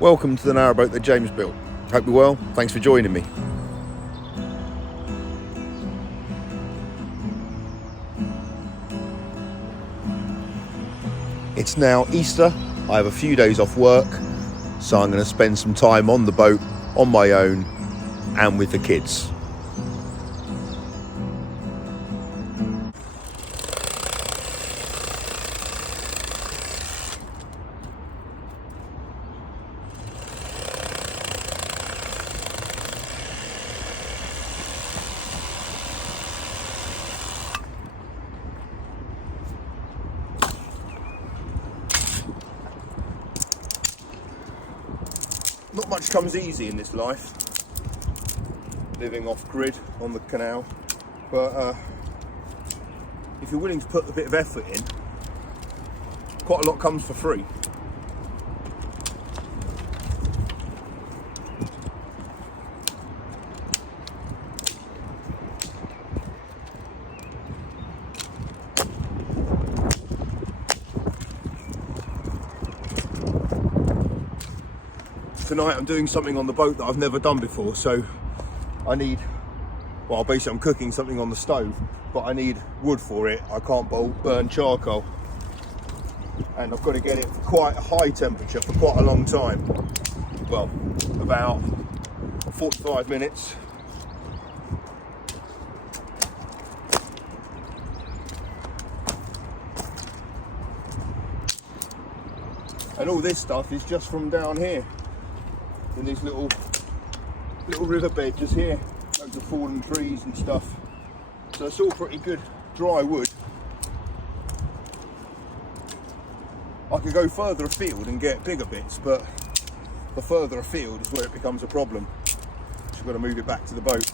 Welcome to the narrowboat that James built. Hope you're well. Thanks for joining me. It's now Easter. I have a few days off work, so I'm going to spend some time on the boat on my own and with the kids. Not much comes easy in this life, living off grid on the canal, but if you're willing to put a bit of effort in, quite a lot comes for free. Tonight I'm doing something on the boat that I've never done before, so I need, well, basically I'm cooking something on the stove, but I need wood for it. I can't burn charcoal, and I've got to get it for quite a high temperature for quite a long time. Well, about 45 minutes. And all this stuff is just from down here in this little riverbed just here. Loads of fallen trees and stuff, so it's all pretty good dry wood. I could go further afield and get bigger bits, but the further afield is where it becomes a problem. So I've got to move it back to the boat.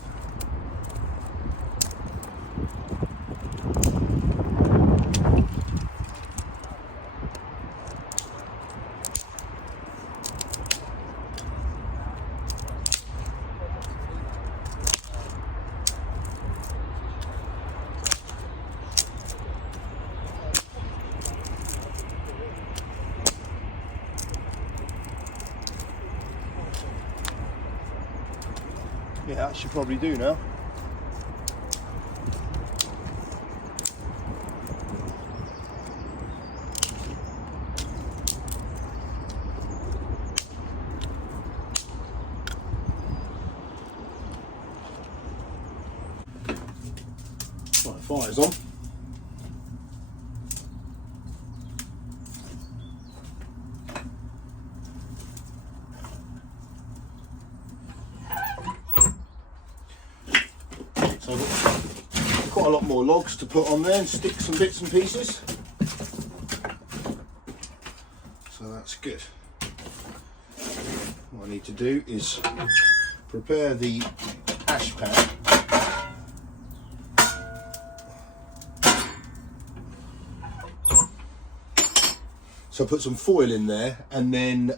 Yeah, that should probably do now. Right, fire's on. So I've got quite a lot more logs to put on there and stick some bits and pieces. So that's good. What I need to do is prepare the ash pan. So put some foil in there and then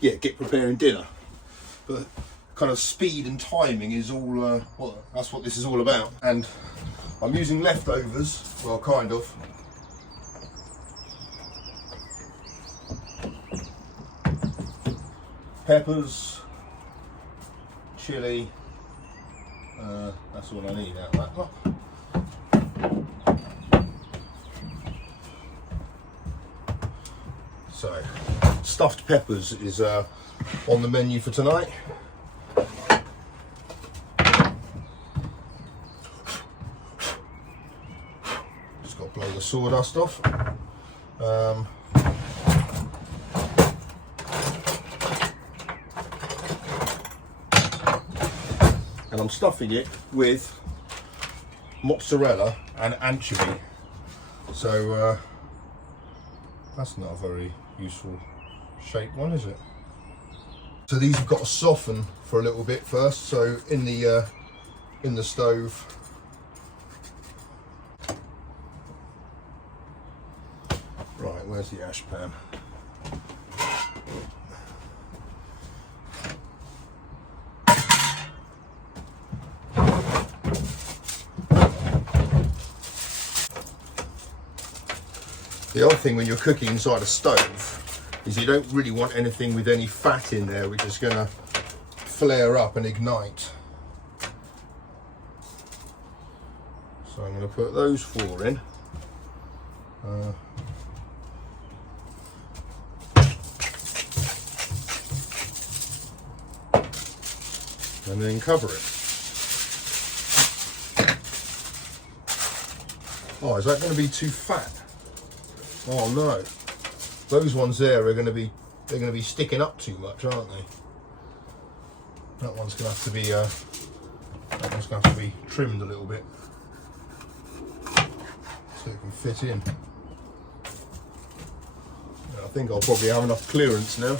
get preparing dinner. But kind of speed and timing is all, that's what this is all about. And I'm using leftovers, well, kind of. Peppers, chilli, that's all I need out of that lot. So, stuffed peppers is on the menu for tonight. Just got to blow the sawdust off. And I'm stuffing it with mozzarella and anchovy. So that's not a very useful shaped one, is it? So these have got to soften for a little bit first. So in the stove. Right, where's the ash pan? The other thing when you're cooking inside a stove is you don't really want anything with any fat in there which is going to flare up and ignite. So I'm going to put those 4 in. And then cover it. Oh, is that going to be too fat? Oh no, those ones there are going to be, they're going to be sticking up too much, aren't they? That one's going to have to be trimmed a little bit so it can fit in. I think I'll probably have enough clearance now.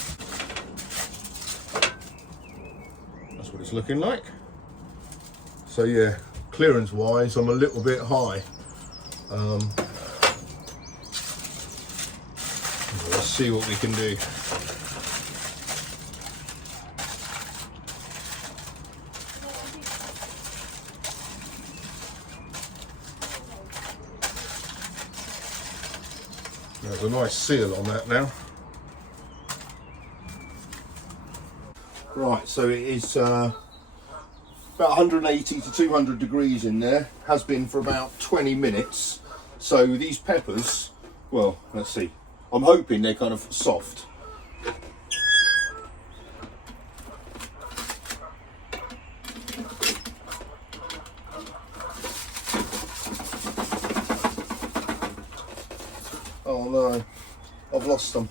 That's what it's looking like. So yeah, clearance wise I'm a little bit high. Let's see what we can do. There's a nice seal on that now. Right, so it is about 180 to 200 degrees in there. Has been for about 20 minutes. So these peppers, well, let's see. I'm hoping they're kind of soft. Oh no, I've lost them.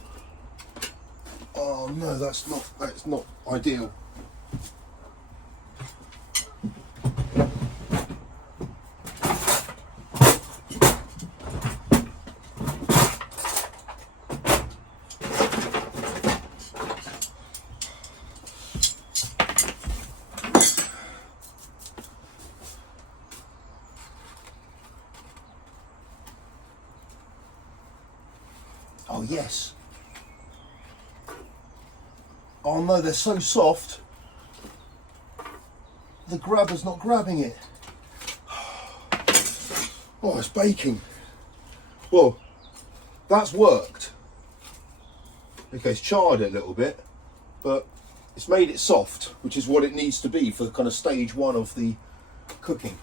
Oh no, that's not ideal. Oh yes. Oh no, they're so soft. The grabber's not grabbing it. Oh, it's baking. Well, that's worked. Okay, it's charred it a little bit, but it's made it soft, which is what it needs to be for kind of stage 1 of the cooking.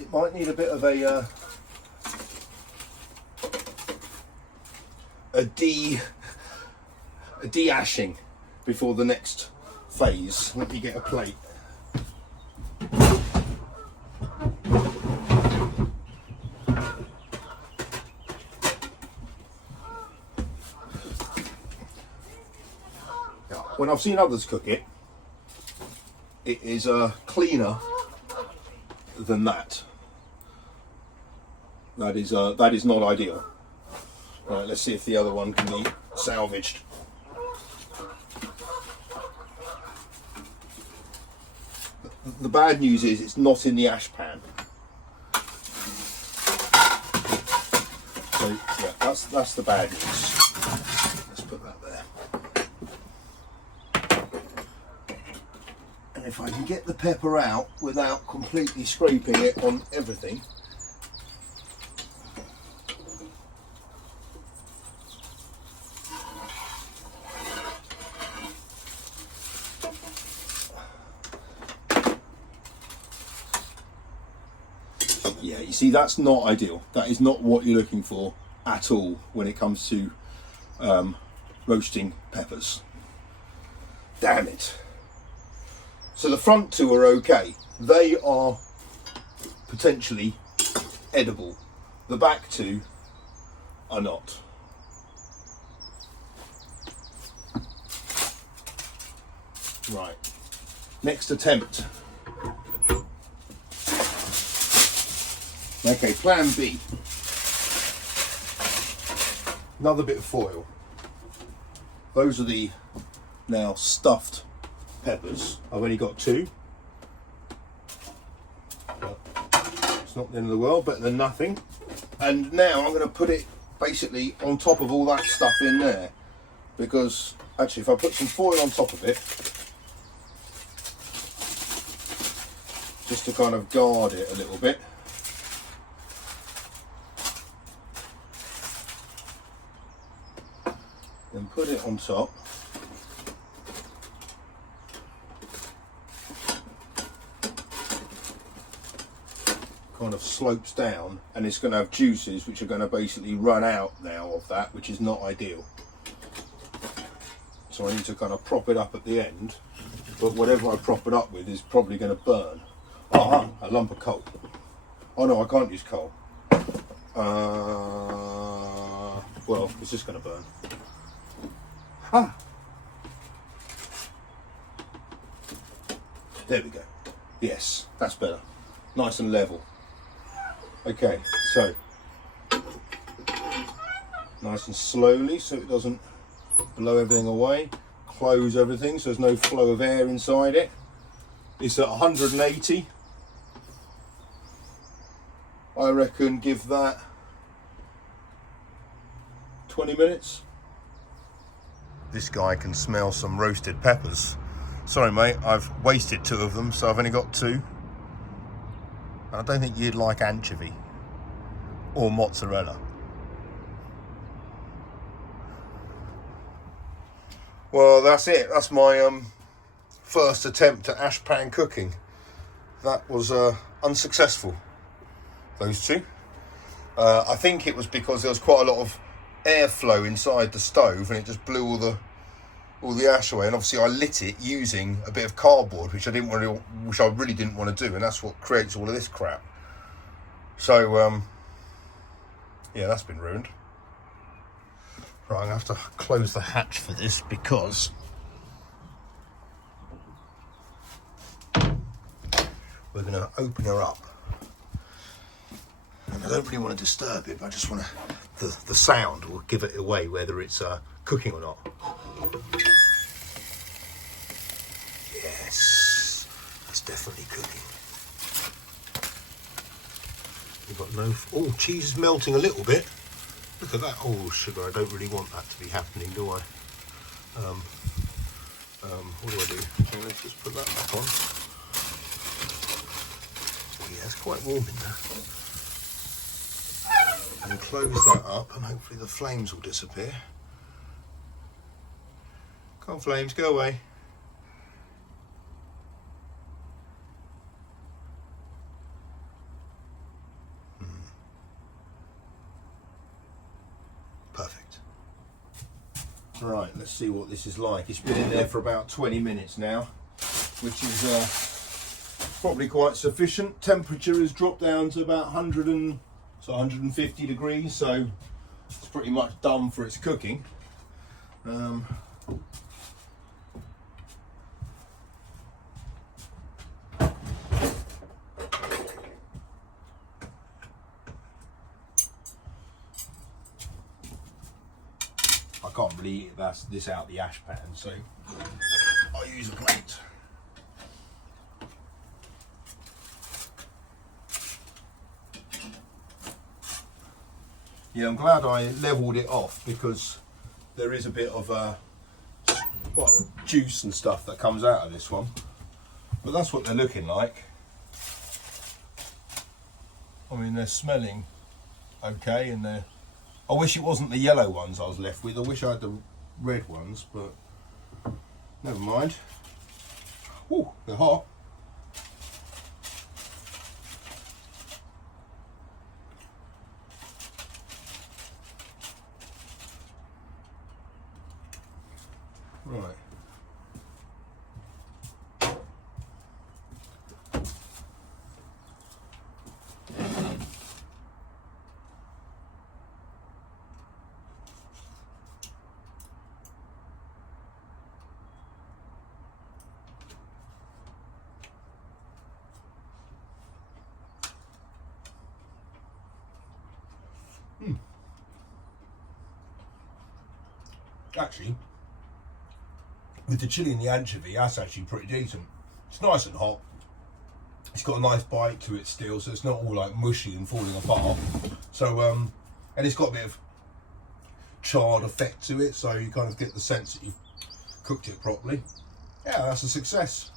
It might need a bit of a de-ashing before the next phase. Let me get a plate. When I've seen others cook it, it is cleaner than that. That is not ideal. Right, let's see if the other one can be salvaged. The bad news is it's not in the ash pan. So yeah, that's the bad news. Let's put that there. And if I can get the pepper out without completely scraping it on everything. Yeah, you see, that's not ideal. That is not what you're looking for at all when it comes to roasting peppers. Damn it. So the front 2 are okay. They are potentially edible. The back 2 are not. Right. Next attempt. Okay, plan B. Another bit of foil. Those are the now stuffed peppers. I've only got 2. It's not the end of the world, better than nothing. And now I'm going to put it basically on top of all that stuff in there. Because actually, if I put some foil on top of it, just to kind of guard it a little bit. Then put it on top. Kind of slopes down, and it's going to have juices which are going to basically run out now of that, which is not ideal. So I need to kind of prop it up at the end, but whatever I prop it up with is probably going to burn. Ah, a lump of coal. Oh no, I can't use coal. Well, it's just going to burn. Ah! There we go. Yes, that's better. Nice and level. Okay, so nice and slowly so it doesn't blow everything away. Close everything so there's no flow of air inside it. It's at 180. I reckon give that 20 minutes. This guy can smell some roasted peppers. Sorry mate, I've wasted 2 of them, so I've only got 2. I don't think you'd like anchovy or mozzarella. Well, that's it. That's my first attempt at ash pan cooking. That was unsuccessful. Those 2. I think it was because there was quite a lot of airflow inside the stove, and it just blew all the ash away. And obviously, I lit it using a bit of cardboard, which I really didn't want to do, and that's what creates all of this crap. So, yeah, that's been ruined. Right, I'm going to have to close the hatch for this because we're going to open her up. And I don't really want to disturb it, but I just want to, the sound will give it away whether it's cooking or not. Yes, that's definitely cooking. We've got no, oh, cheese is melting a little bit. Look at that. Oh, sugar, I don't really want that to be happening, do I? What do I do? Okay, let's just put that back on. Oh yeah, it's quite warm in there. And close that up, and hopefully the flames will disappear. Come on, flames, go away. Perfect. Right, let's see what this is like. It's been in there for about 20 minutes now, which is probably quite sufficient. Temperature has dropped down to about 150 degrees, so it's pretty much done for its cooking. I can't really eat this out the ash pan, so I'll use a plate. Yeah, I'm glad I levelled it off because there is a bit of juice and stuff that comes out of this one. But that's what they're looking like. I mean, they're smelling okay, and they're... I wish it wasn't the yellow ones I was left with. I wish I had the red ones, but never mind. Ooh, they're hot. Right. Actually, with the chilli and the anchovy, that's actually pretty decent. It's nice and hot. It's got a nice bite to it still, so it's not all like mushy and falling apart. So, and it's got a bit of charred effect to it, so you kind of get the sense that you've cooked it properly. Yeah, that's a success.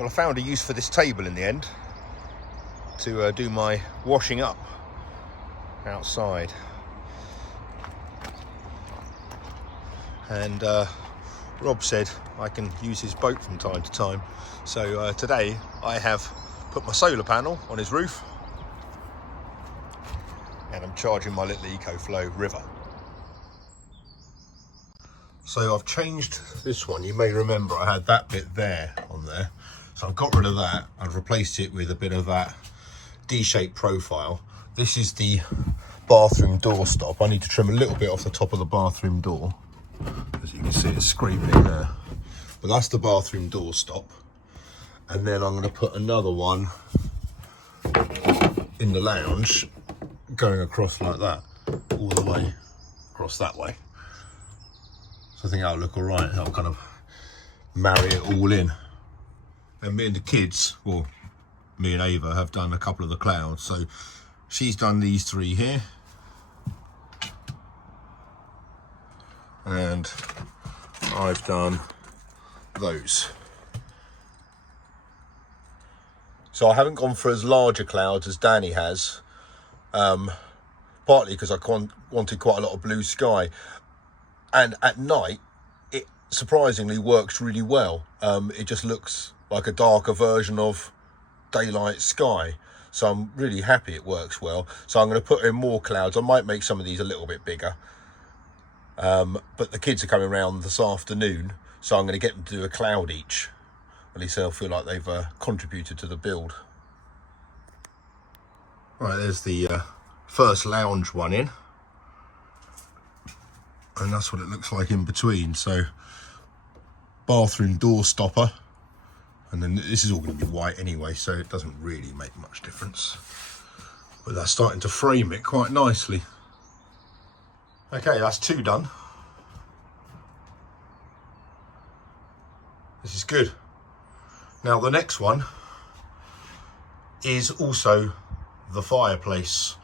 Well, I found a use for this table in the end to do my washing up outside. And Rob said I can use his boat from time to time. So today I have put my solar panel on his roof and I'm charging my little EcoFlow river. So I've changed this one. You may remember I had that bit there on there. So I've got rid of that. I've replaced it with a bit of that D-shaped profile. This is the bathroom door stop. I need to trim a little bit off the top of the bathroom door. As you can see, it's scraping there. But that's the bathroom door stop. And then I'm going to put another one in the lounge going across like that, all the way across that way. So I think that'll look all right. That'll kind of marry it all in. And me and the kids, well, me and Ava have done a couple of the clouds. So she's done these three here. And I've done those. So I haven't gone for as large a clouds as Danny has, partly because I wanted quite a lot of blue sky. And at night, it surprisingly works really well. It just looks like a darker version of daylight sky. So I'm really happy it works well. So I'm going to put in more clouds. I might make some of these a little bit bigger. But the kids are coming around this afternoon, so I'm going to get them to do a cloud each. At least they'll feel like they've contributed to the build. Right, there's the first lounge one in. And that's what it looks like in between. So bathroom door stopper, and then this is all going to be white anyway, so it doesn't really make much difference, but that's starting to frame it quite nicely. Okay, that's two done. This is good. Now the next one is also the fireplace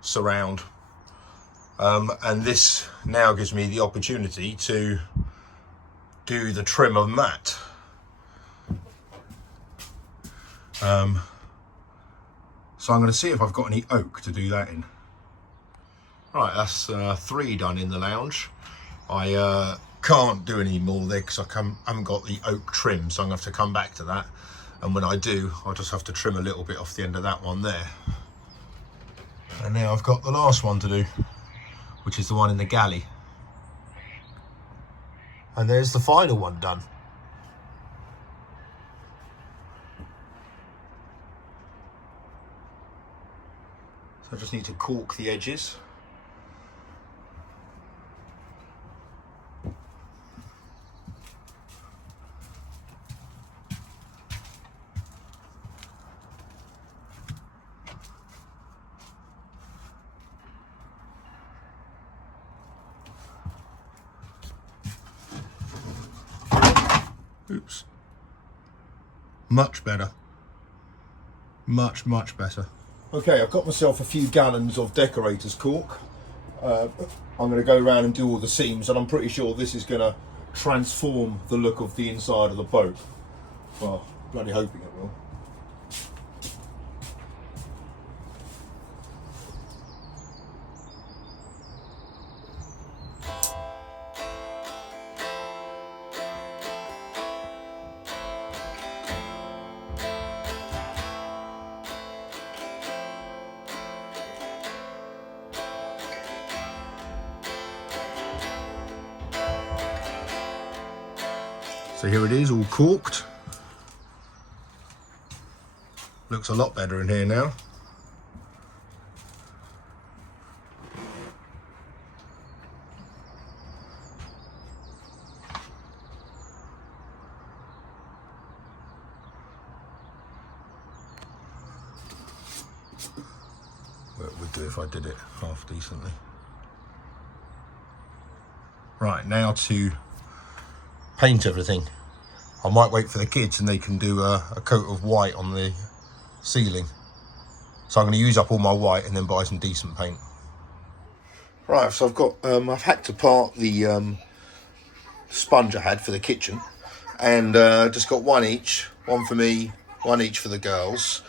surround. And this now gives me the opportunity to do the trim of that. So I'm going to see if I've got any oak to do that in. Right, that's three done in the lounge. I can't do any more there because I haven't got the oak trim, so I'm going to have to come back to that. And when I do, I'll just have to trim a little bit off the end of that one there. And now I've got the last one to do, which is the one in the galley. And there's the final one done. So I just need to caulk the edges. Oops. Much better. Much better. Okay, I've got myself a few gallons of decorator's cork. I'm going to go around and do all the seams, and I'm pretty sure this is going to transform the look of the inside of the boat. Well, bloody hoping it will. So here it is, all corked. Looks a lot better in here now. Well, it would do if I did it half decently. Right, now to paint everything. I might wait for the kids and they can do a coat of white on the ceiling. So I'm going to use up all my white and then buy some decent paint. Right, so I've got, I've had to part the sponge I had for the kitchen, and just got one each one for me, one each for the girls.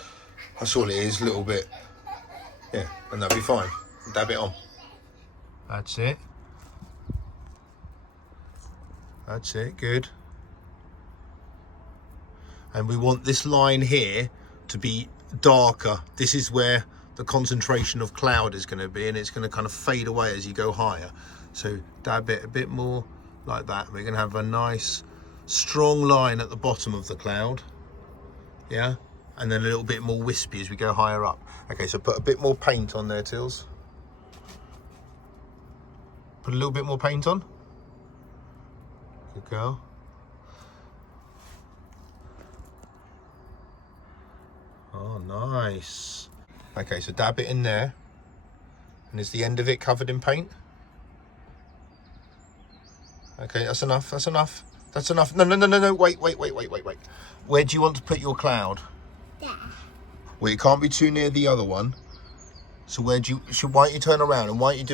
That's all it is, a little bit. Yeah, and that'll be fine. Dab it on. That's it. That's it, good. And we want this line here to be darker. This is where the concentration of cloud is going to be, and it's going to kind of fade away as you go higher. So dab it a bit more like that. We're going to have a nice strong line at the bottom of the cloud, yeah, and then a little bit more wispy as we go higher up. Okay, so put a bit more paint on there, Tills. Put a little bit more paint on. Good girl. Oh, nice. Okay, so dab it in there. And is the end of it covered in paint? Okay, that's enough, that's enough. That's enough. No, wait. Where do you want to put your cloud? There. Well, it can't be too near the other one. So why don't you turn around and why don't you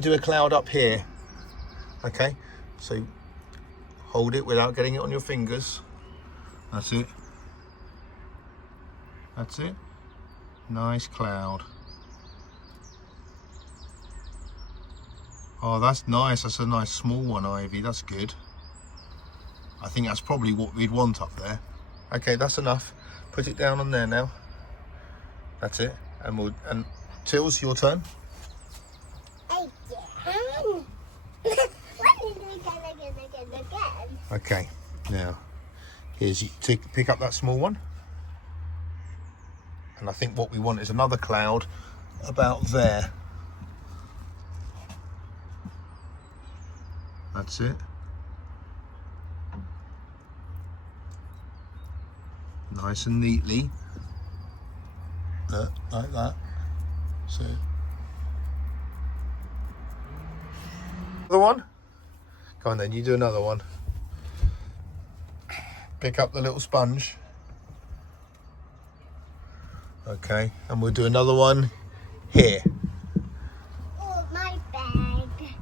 do a cloud up here? Okay, so hold it without getting it on your fingers. That's it. That's it. Nice cloud. Oh, that's nice. That's a nice small one, Ivy. That's good. I think that's probably what we'd want up there. Okay, that's enough. Put it down on there now. That's it. And Tills, your turn. Okay, now here's you pick up that small one. And I think what we want is another cloud about there. That's it. Nice and neatly. Like that. So. Another one? Go on then, you do another one. Pick up the little sponge. Okay, and we'll do another one here. Oh, my bag.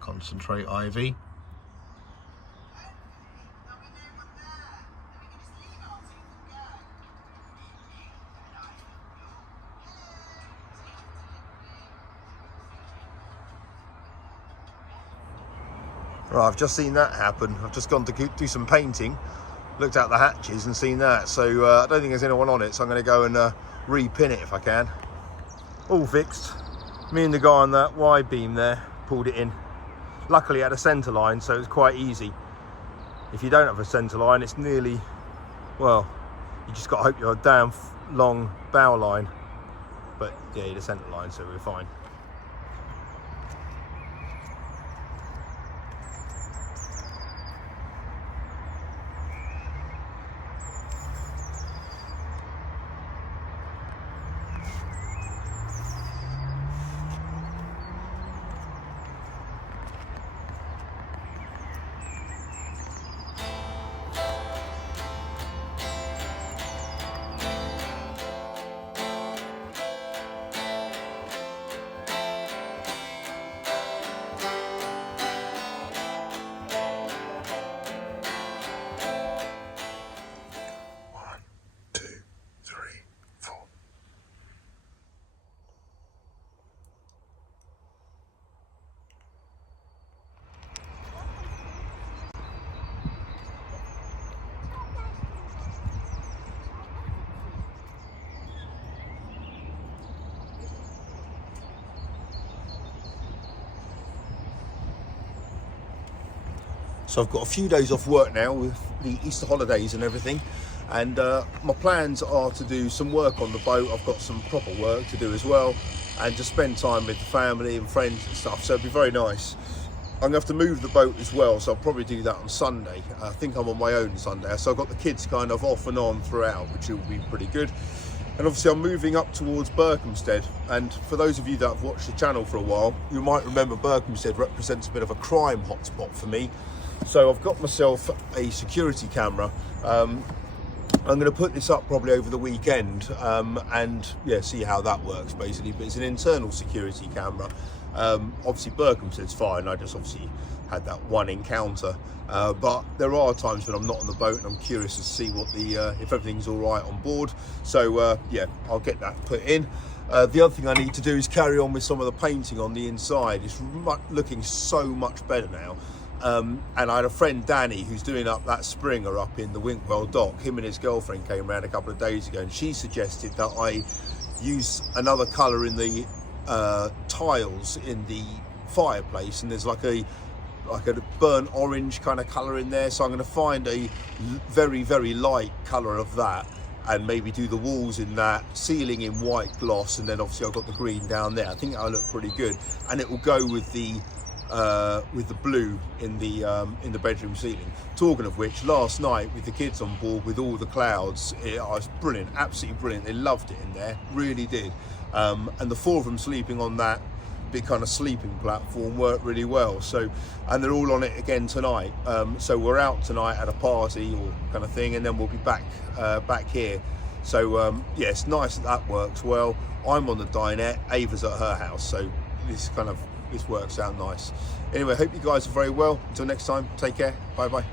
Concentrate, Ivy. Right, I've just seen that happen. I've just gone to do some painting, looked out the hatches and seen that. So I don't think there's anyone on it, so I'm going to go and re-pin it if I can. All fixed. Me and the guy on that Y-beam there pulled it in. Luckily it had a centre line, so it's quite easy. If you don't have a centre line, it's nearly, well, you just got to hope you're a damn long bow line. But yeah, you had a centre line, so we're fine. So I've got a few days off work now with the Easter holidays and everything, and my plans are to do some work on the boat. I've got some proper work to do as well, and just spend time with the family and friends and stuff, so it'll be very nice. I'm going to have to move the boat as well, so I'll probably do that on Sunday. I think I'm on my own Sunday, so I've got the kids kind of off and on throughout, which will be pretty good. And obviously I'm moving up towards Berkhamsted, and for those of you that have watched the channel for a while, you might remember Berkhamsted represents a bit of a crime hotspot for me. So I've got myself a security camera. I'm going to put this up probably over the weekend and yeah, see how that works basically. But it's an internal security camera. Obviously Berkhamsted's fine. I just obviously had that one encounter. But there are times when I'm not on the boat and I'm curious to see what if everything's all right on board. So yeah, I'll get that put in. The other thing I need to do is carry on with some of the painting on the inside. It's looking so much better now. And I had a friend, Danny, who's doing up that Springer up in the Winkwell dock. Him and his girlfriend came around a couple of days ago, and she suggested that I use another colour in the tiles in the fireplace, and there's like a burnt orange kind of colour in there. So I'm going to find a very, very light colour of that, and maybe do the walls in that, ceiling in white gloss, and then obviously I've got the green down there. I think that'll look pretty good, and it will go with the blue in the bedroom ceiling. Talking of which, last night with the kids on board with all the clouds, it was brilliant, absolutely brilliant. They loved it in there, really did. And the 4 of them sleeping on that big kind of sleeping platform worked really well. So, and they're all on it again tonight. So we're out tonight at a party or kind of thing, and then we'll be back here. So yeah, it's nice that works well. I'm on the dinette, Ava's at her house, so this works out nice. Anyway, hope you guys are very well. Until next time, take care. Bye bye.